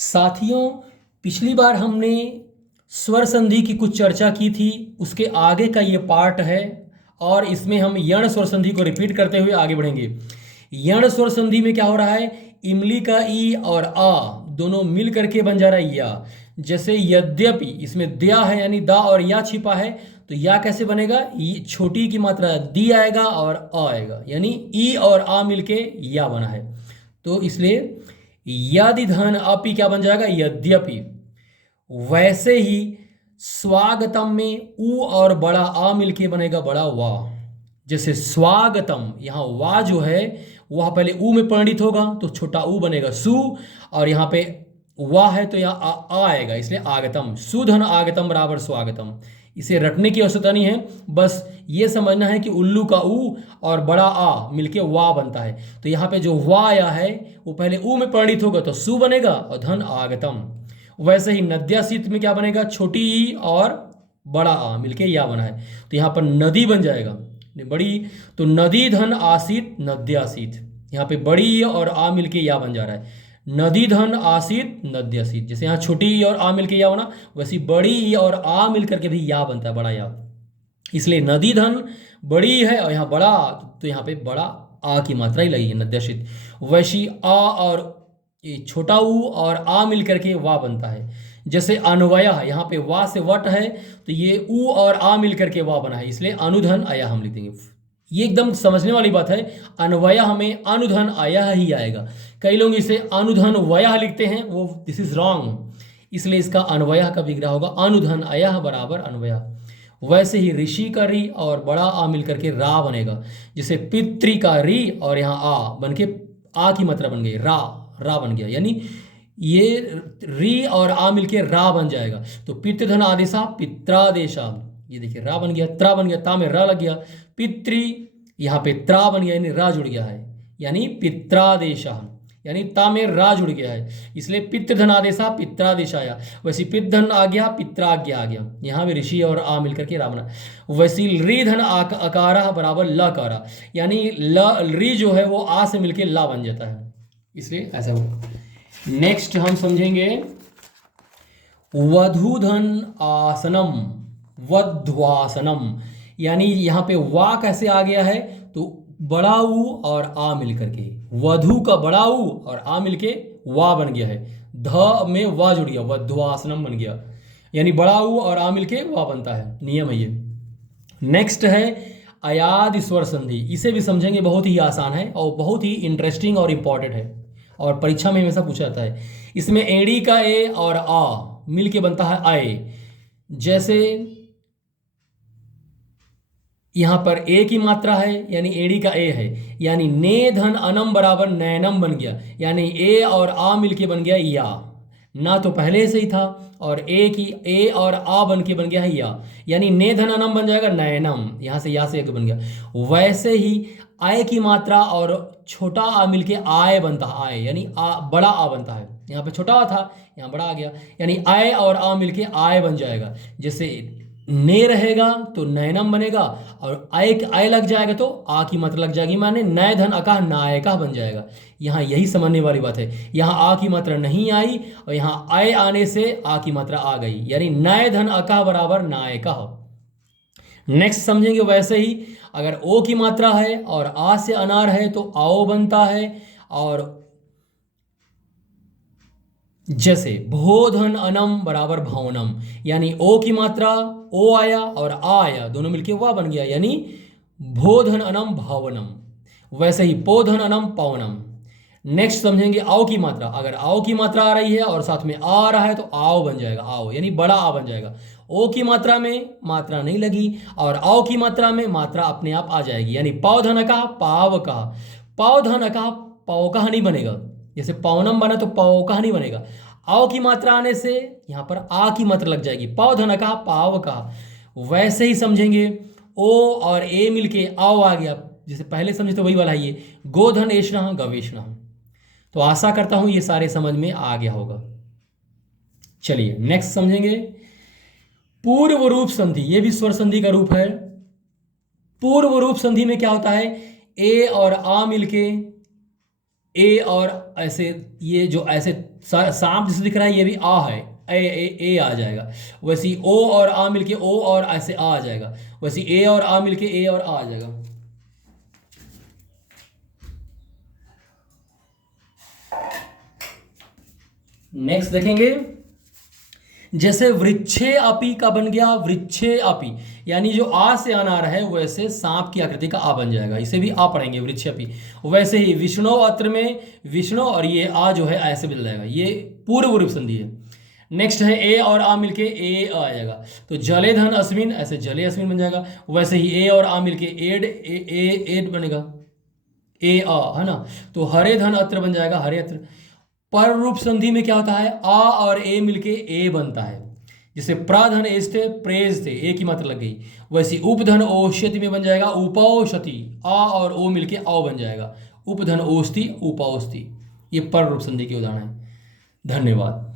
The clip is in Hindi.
साथियों, पिछली बार हमने स्वर संधि की कुछ चर्चा की थी। उसके आगे का ये पार्ट है और इसमें हम यण स्वर संधि को रिपीट करते हुए आगे बढ़ेंगे। यण स्वर संधि में क्या हो रहा है, इमली का ई और आ दोनों मिल करके बन जा रहा है या। जैसे यद्यपि इसमें द्या है यानी दा और या छिपा है, तो या कैसे बनेगा, छोटी की मात्रा दी आएगा और आ आएगा, यानी ई और आ मिलके या बना है। तो इसलिए यदि धन अपि क्या बन जाएगा, यद्यपि। वैसे ही स्वागतम में ऊ और बड़ा आ मिलके बनेगा बड़ा वा। जैसे स्वागतम, यहाँ वा जो है वह पहले ऊ में परिणित होगा तो छोटा ऊ बनेगा सु, और यहाँ पे वाह है तो यहाँ आ आएगा, इसलिए आगतम। सुधन आगतम बराबर स्वागतम। इसे रटने की आवश्यकता नहीं है, बस ये समझना है कि उल्लू का ऊ और बड़ा आ मिलके वा बनता है। तो यहाँ पे जो वा आया है वो पहले ऊ में परिणित होगा तो सु बनेगा और धन आगतम। वैसे ही नद्यासीत में क्या बनेगा, छोटी ई और बड़ा आ मिलके या बना है, तो यहाँ पर नदी बन जाएगा बड़ी, तो नदी धन आसीत नद्यासीत। यहाँ पे बड़ी ई और आ मिलके या बन जा रहा है, नदी धन आसीत नद्यासीत। जैसे यहाँ छोटी ई और आ मिलके या बना, वैसे बड़ी ई और आ मिलकर के भी या बनता है, बड़ा या। इसलिए नदी धन बड़ी है और यहाँ बड़ा, तो यहाँ पे बड़ा आ की मात्रा ही लगी है, नद्यासीत। वैसी आ और ये छोटा ऊ और आ मिल करके वा बनता है। जैसे अन्वय, यहाँ पे वा से वट है तो ये ऊ और आ मिल करके वा बना है, इसलिए अनुधन आया हम लिख देंगे। ये एकदम समझने वाली बात है, अन्वय हमें अनुधन आया ही आएगा। कई लोग इसे अनुधन वया लिखते हैं, वो दिस इज रॉन्ग, इसलिए इसका अन्वय का विग्रह होगा अनुधन आया बराबर अन्वय। वैसे ही ऋषि का री और बड़ा आ मिल करके रा बनेगा। जैसे पितृ का री और यहाँ आ बन के आ की मात्रा बन गई रा बन गया, यानी ये री और आ मिलके रा बन जाएगा। तो पितृधन आदेशा पित्रादेशा, ये देखिए रा बन गया, त्रा बन गया, ता में रा लग गया, पितृ यहाँ पे त्रा बन गया यानी रा जुड़ गया है, यानी पित्रादेशा, यानी ता में रा जुड़ गया है, इसलिए पितृधन आदेशा पित्रादेशाया। वैसे पितृधन आ गया पित्राज्ञा आ गया, यहाँ भी ऋषि और आ मिलकर के रा बना। वैसी री धन अकारा बराबर लकारा, यानी री जो है वो आ से मिलकर ला बन जाता है, इसलिए ऐसा हो। नेक्स्ट हम समझेंगे वधूधन आसनम वध्वासनम, यानी यहाँ पे वा कैसे आ गया है, तो बड़ा ऊ और आ मिल करके, वधु का बड़ा ऊ और आ मिलके वा बन गया है, ध में वा जुड़ गया, वध्वासनम बन गया, यानी बड़ा ऊ और आ मिलके वा बनता है, नियम है ये। नेक्स्ट है अयाद स्वर संधि, इसे भी समझेंगे, बहुत ही आसान है और बहुत ही इंटरेस्टिंग और इंपॉर्टेंट है और परीक्षा में हमेशा पूछा जाता है। इसमें एड़ी का ए और आ मिल के बनता है आए। जैसे यहाँ पर ए की मात्रा है यानी एड़ी का ए है, यानी ने धन अनम बराबर नैनम बन गया, यानी ए और आ मिलके बन गया या। ना तो पहले से ही था और ए और आ बन के बन गया है या, यानी ने धन अनम बन जाएगा नैनम, यहाँ से या से एक बन गया। वैसे ही आय की मात्रा और छोटा आ मिलके आय बनता है, आय यानी बड़ा आ बनता है, यहाँ पे छोटा आ था यहाँ बड़ा आ गया, यानी आय और आ मिलके आय बन जाएगा। जैसे ने रहेगा तो नैनम बनेगा और आय लग जाएगा तो आ की मात्रा लग जाएगी, माने नय धन अका नायका बन जाएगा। यहाँ यही समझने वाली बात है, यहाँ आ की मात्रा नहीं आई और यहाँ आय आने से आ की मात्रा आ गई, यानी नय धन अका बराबर नायका। नेक्स्ट समझेंगे वैसे ही अगर ओ की मात्रा है और आ से अनार है तो आओ बनता है, और जैसे भोधन अनम बराबर भवनम, यानी ओ की मात्रा ओ आया और आ आया दोनों मिलके वाह बन गया, यानी भोधन अनम भवनम। वैसे ही पोधन अनम पवनम। नेक्स्ट समझेंगे आओ की मात्रा, अगर आओ की मात्रा आ रही है और साथ में आ रहा है तो आओ बन जाएगा, आओ यानी बड़ा आ बन जाएगा। ओ की मात्रा में मात्रा नहीं लगी और आओ की मात्रा में मात्रा अपने आप आ जाएगी, यानी पौधन का पाव का, पौधन का पौ का नहीं बनेगा, जैसे पौनम बना तो पौ का नहीं बनेगा। आओ की मात्रा आने से यहाँ पर आ की मात्रा लग जाएगी, पौधन का पाव का। वैसे ही समझेंगे ओ और ए मिलके आओ आ गया, जैसे पहले समझे तो वही वाला है ये, गोधन एषणः गवेषणः। तो आशा करता हूं ये सारे समझ में आ गया होगा। चलिए नेक्स्ट समझेंगे पूर्व रूप संधि, ये भी स्वर संधि का रूप है। पूर्व रूप संधि में क्या होता है, ए और आ मिलके ए और ऐसे, ये जो ऐसे सांप जिसे दिख रहा है ये भी आ है, ए आ जाएगा। वैसे ही ओ और आ मिलके ओ और ऐसे आ जाएगा। वैसे ए और आ मिलके ए और आ जाएगा। नेक्स्ट देखेंगे, जैसे वृक्षे अपी का बन गया वृक्षे अपी, यानी जो आ से आना रहा है वैसे सांप की आकृति का आ बन जाएगा, इसे भी आ पढ़ेंगे वृक्षे अपी। वैसे ही विष्णु अत्र में विष्णु और ये आ जो है ऐसे बदल जाएगा, ये पूर्व रूप संधि है। नेक्स्ट है ए और आ मिलके ए आ जाएगा, तो जले धन अश्विन ऐसे जले अश्विन बन जाएगा। वैसे ही ए और आ मिलके एड एड बनेगा, ए आ, है ना। तो हरे धन अत्र बन जाएगा हरे अत्र। पर रूप संधि में क्या होता है, आ और ए मिलके ए बनता है। जैसे प्राधन एस थे प्रेज थे, ए की मात्रा लग गई। वैसे उपधन ओष्यति में बन जाएगा उपौषति, आ और ओ मिलके औ बन जाएगा, उपधन ओस्ति उपौस्ति। ये पर रूप संधि के उदाहरण है। धन्यवाद।